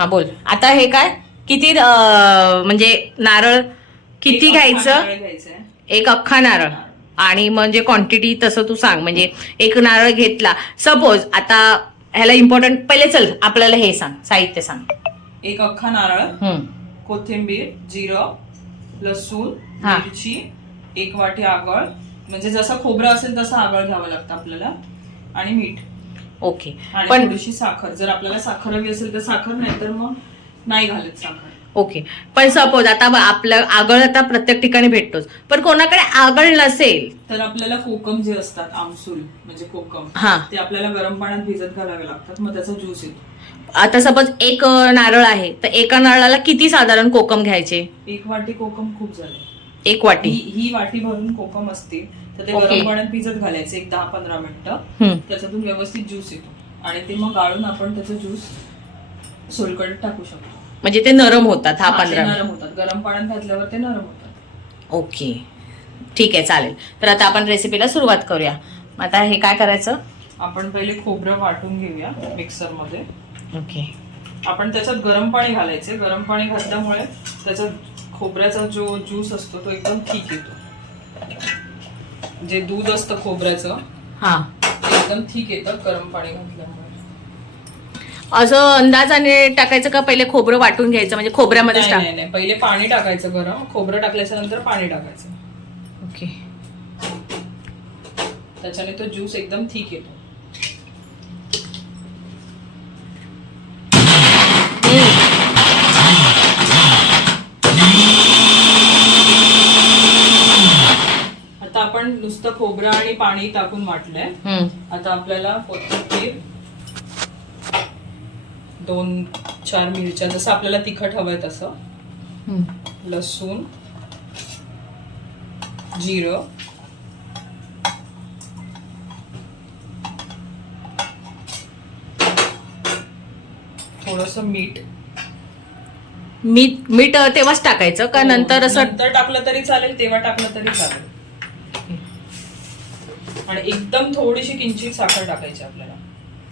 हा बोल. आता हे काय? किती म्हणजे नारळ किती घ्यायचं? एक अख्खा नारळ. आणि म्हणजे क्वांटिटी तसं तू सांग. म्हणजे एक नारळ घेतला. सपोज आता ह्याला इम्पॉर्टंट पहिले चल आपल्याला हे सांग साहित्य सांग. एक अख्खा नारळ. कोथिंबीर जिरं लसूण. मिरची एक वाटी आगळ. म्हणजे जसं खोबरं असेल तसं आगळ घ्यावं लागतं आपल्याला. आणि मीठ. ओके. पण थोडीशी साखर. जर आपल्याला साखर हवी असेल तर साखर नाही तर मग नाही घालत साखर. ओके. पण सपोज आता आपलं आगळ आता प्रत्येक ठिकाणी भेटतोच. पण कोणाकडे आगळ नसेल तर आपल्याला कोकम जे असतात आमसूल म्हणजे कोकम हा. ते आपल्याला गरम पाण्यात भिजत घालावे लागतात. मग त्याचा ज्यूस येतो. आता सपोज एक नारळ आहे. तर एका नारळाला किती साधारण कोकम घ्यायचे? एक वाटी कोकम खूप झाले. एक वाटी. ही ही वाटी भरून कोकम असते. तर ते. गरम पाण्यात भिजत घालायचे एक दहा पंधरा मिनिटं. त्याच्यातून व्यवस्थित ज्यूस येतो. आणि ते मग गाळून आपण त्याचा ज्यूस सोलकडे टाकू शकतो. म्हणजे ते नरम होतात हा पंधरा नरम होतात. गरम पाण्यात घातल्यावर ते नरम होतात. ओके. ठीक आहे चालेल. तर आता आपण रेसिपीला सुरुवात करूया. आता हे काय करायचं? आपण पहिले खोबरं वाटून घेऊया मिक्सरमध्ये ओके. आपण त्याच्यात गरम पाणी घालायचे. गरम पाणी घातल्यामुळे त्याचा खोबऱ्याचा जो ज्यूस असतो तो एकदम ठीक येतो. जे दूध असतं खोबऱ्याचं हा. ते एकदम ठीक येतं गरम पाणी घातल्यामुळे. असं अंदाजाने टाकायचं का? पहिले खोबरं वाटून घ्यायचं म्हणजे खोबऱ्यामध्येच नाही टाक नाही नाही. पहिले पाणी टाकायचं गरम. खोबरं टाकल्याच्या नंतर पाणी टाकायचं. ओके. त्याच्याने तो ज्यूस एकदम ठीक येतो. नुसतं खोबरं आणि पाणी टाकून वाटलंय. आता आपल्याला कोथिंबीर दोन चार मिरच्या जसं आपल्याला तिखट हवंय तसं. लसूण जिरं. थोडस मीठ. मीठ मीठ तेव्हाच टाकायचं का नंतर असं नंतर टाकलं तरी चालेल तेव्हा टाकलं तरी चालेल. आणि एकदम थोडीशी किंचित साखर टाकायची आपल्याला.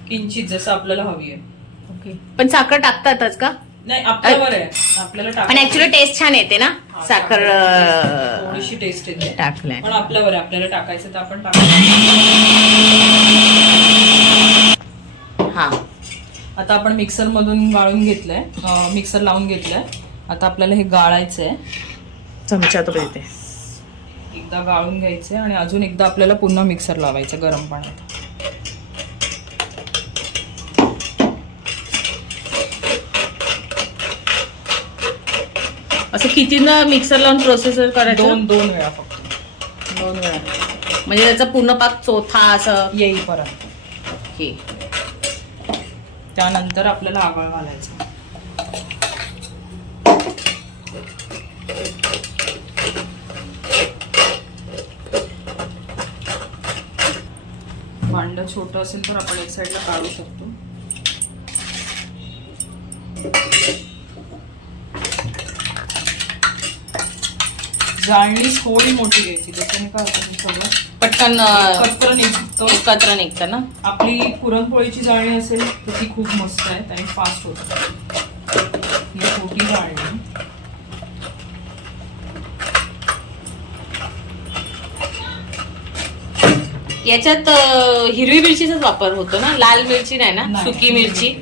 किंचित जसं आपल्याला हवी आहे. ओके. पण साखर टाकतातच का? नाही आपल्यावर आहे. आपल्याला पण टाकायची. ऍक्च्युली टेस्ट छान येते ना? हा, साखर. अं, थोडीशी टेस्ट येते. टाकलंय. पण आपल्यावर आहे. आपल्याला टाकायचं तर आपण टाकायचं हा. आता आपण मिक्सर मधून गाळून घेतलंय मिक्सर लावून घेतलंय. आता आपल्याला हे गाळायचंय. चमचा तो येते एकदा गाळून घ्यायचंय आणि अजून एकदा आपल्याला पुन्हा मिक्सर लावायचं गरम पाण्यात. असं किती ना मिक्सर लावून प्रोसेसर करायचं? दोन दोन वेळा फक्त. दोन वेळा. म्हणजे त्याचा पूर्ण पाक चोथा असं? येईपर्यंत ओके. त्यानंतर आपल्याला आगळ घालायचं. भांड छोटं असेल तर आपण एक साईडला काढू शकतो. जाळणी थोडी मोठी घ्यायची त्याच्याने काय होतं सगळं? पटकन एकत्र निघतो. एकत्र निघतं ना? आपली पुरणपोळीची जाळी असेल तर ती खूप मस्त आहे आणि फास्ट होतं. ही छोटी जाळी याच्यात हिरवी मिरचीचाच वापर होतो ना? लाल मिरची नाही ना. सुकी मिरची.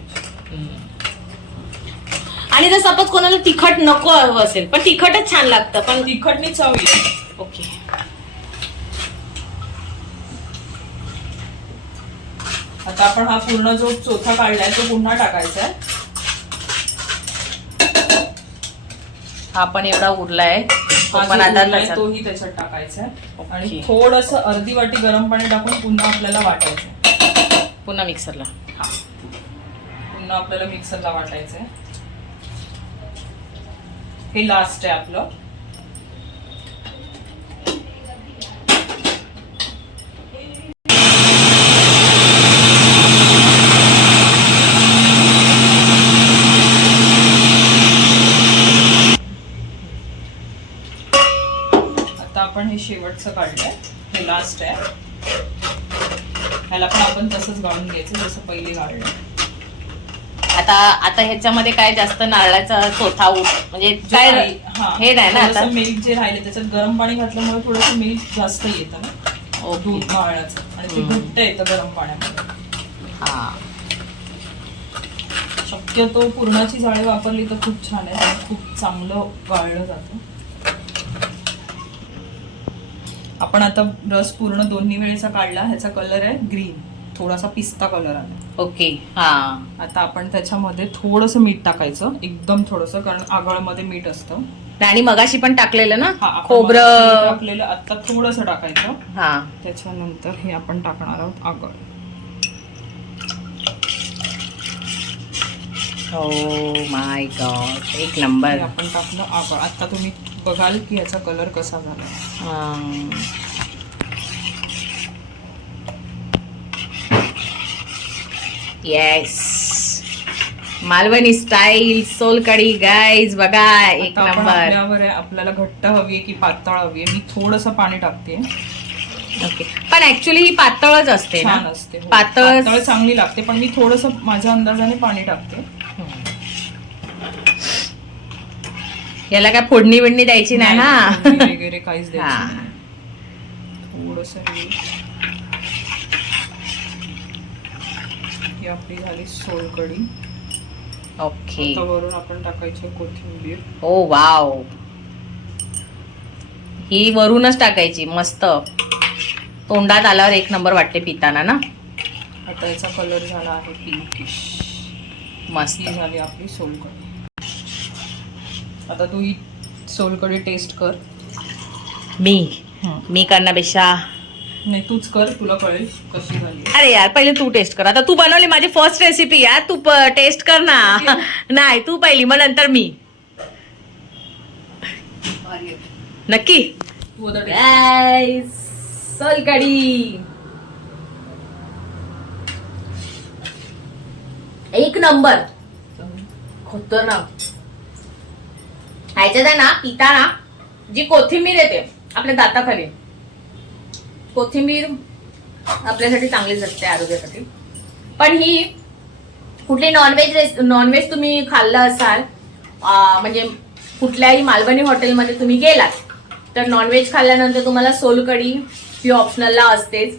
आणि जर सपोज कोणाला तिखट नको हवं असेल पण तिखटच छान लागतं पण तिखटनी चव ओके. आता आपण हा पूर्ण जो चोथा काढलाय तो पुन्हा टाकायचा आहे. हा पण एवढा उरलाय. पण आता त्याच्यात- तोही त्याच्यात टाकायचा आहे. आणि ओके. थोडस अर्धी वाटी गरम पाणी टाकून पुन्हा आपल्याला वाटायचं. पुन्हा मिक्सरला पुन्हा आपल्याला मिक्सरला वाटायचंय. हे लास्ट आहे आपलं आता आपण हे शेवटचं काढलंय हे लास्ट आहे. ह्याला पण आपण तसंच गाळून घ्यायचं जसं पहिले गाळलं आता आता ह्याच्यामध्ये काय जास्त नारळाचा चोथा उठ म्हणजे काय हा, नाही ना आता? मिल्क जे राहिले त्याच्यात गरम पाणी घातल्यामुळे थोडंसं मिल्क जास्त येतं ना. दूध नारळाचं. आणि ते. घट्ट येतं गरम पाण्यामध्ये. हा. शक्यतो पूर्णाची जाळी वापरली तर खूप छान आहे. खूप चांगलं गाळलं जातं. आपण आता रस पूर्ण दोन्ही वेळेचा काढला ह्याचा कलर आहे ग्रीन थोडासा पिस्ता कलर आला. ओके हा. आता आपण त्याच्यामध्ये थोडंसं मीठ टाकायचं एकदम थोडंसं कारण आगळमध्ये मीठ असतं. आणि मगाशी पण टाकलेलं ना? खोबरं. टाकलेलं आता थोडंसं टाकायचं. हा. त्याच्यानंतर हे आपण टाकणार आहोत आगळ. हो माय गॉड एक नंबर आपण टाकलं आगळ. आता तुम्ही बघाल की याचा कलर कसा झाला. Yes Malvani style solkadhi guys बघा एक नंबर आपल्याला घट्ट हवी आहे की पातळ हवी आहे? मी थोडंसं पाणी टाकते. ओके पण ऍक्च्युली ही पातळच असते ना? असते हो. पातळ चांगली लागते पण मी थोडंसं माझ्या अंदाजाने पाणी टाकते. याला काय फोडणी बिडणी द्यायची नाही ना? वगैरे काहीच हा. थोडस ही. आपली झाली सोलकडी ओके. आता वरून आपण टाकायची कोथिंबीर. ओ वाव. ही वरूनच टाकायची मस्त. तोंडात आल्यावर एक नंबर वाटते पिताना ना? आता याचा कलर झाला आहे पिंकिश मस्त. ही झाली आपली सोलकडी आता तू ही सोलकडी टेस्ट कर. मी? मी करण्यापेक्षा? नाही तूच कर तुला कळेल कशी झाली. अरे यार पहिले तू टेस्ट कर. आता तू बनवली माझी फर्स्ट रेसिपी यार. तू टेस्ट कर ना. नाही तू पहिली मग नंतर मी. नक्की? सोलकडी एक नंबर. कर. ह्याच्यात आहे ना पिताना जी कोथिंबीर येते आपल्या दाताखाली. कोथिंबीर आपल्यासाठी चांगलीच असते आरोग्यासाठी. पण ही कुठली नॉनव्हेज रेस नॉनव्हेज तुम्ही खाल्लं असाल म्हणजे कुठल्याही मालवणी हॉटेलमध्ये तुम्ही गेलात तर नॉनव्हेज खाल्ल्यानंतर तुम्हाला सोलकढी ही ऑप्शनलला असतेच.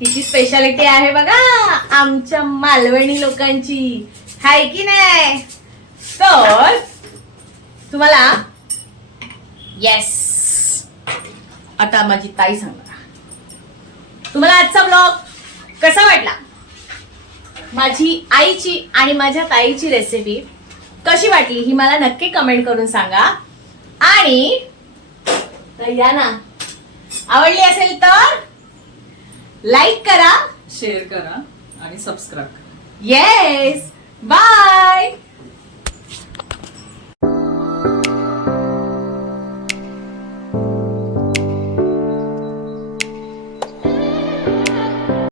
हिची स्पेशालिटी आहे बघा आमच्या मालवणी लोकांची. हाय की नाही? तर तुम्हाला येस आता माझी ताई सांगा तुम्हाला आजचा ब्लॉग कसा वाटला? माझी आईची आणि माझ्या ताईची रेसिपी कशी वाटली ही मला नक्की कमेंट करून सांगा. आणि या ना आवडली असेल तर लाईक करा. शेअर करा आणि सबस्क्राईब करा. येस